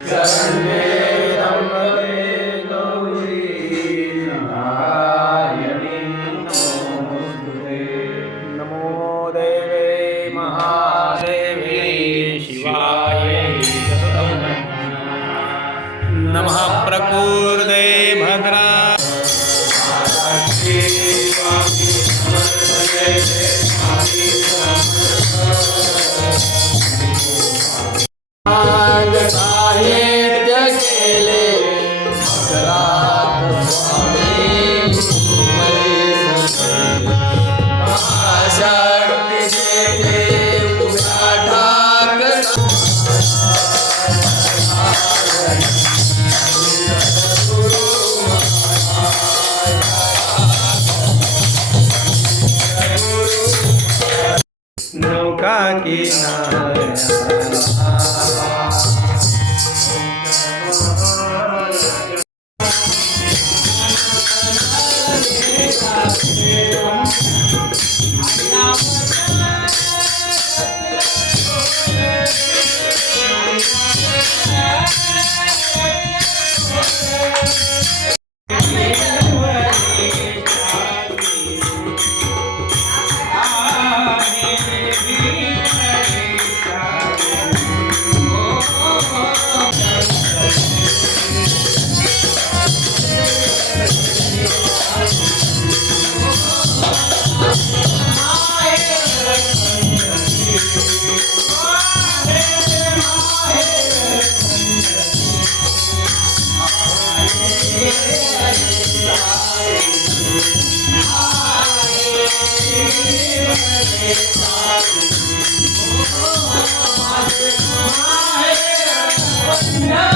शरण्ये त्र्यंबके गौरी नारायणी नमोस्तुते। नमो देवे महादेवे शिवाय नमः। प्रकृते भद्रा साहित्य केले अकरात स्वामी शक्ती देते उघडा ठाक नौका किनारा No!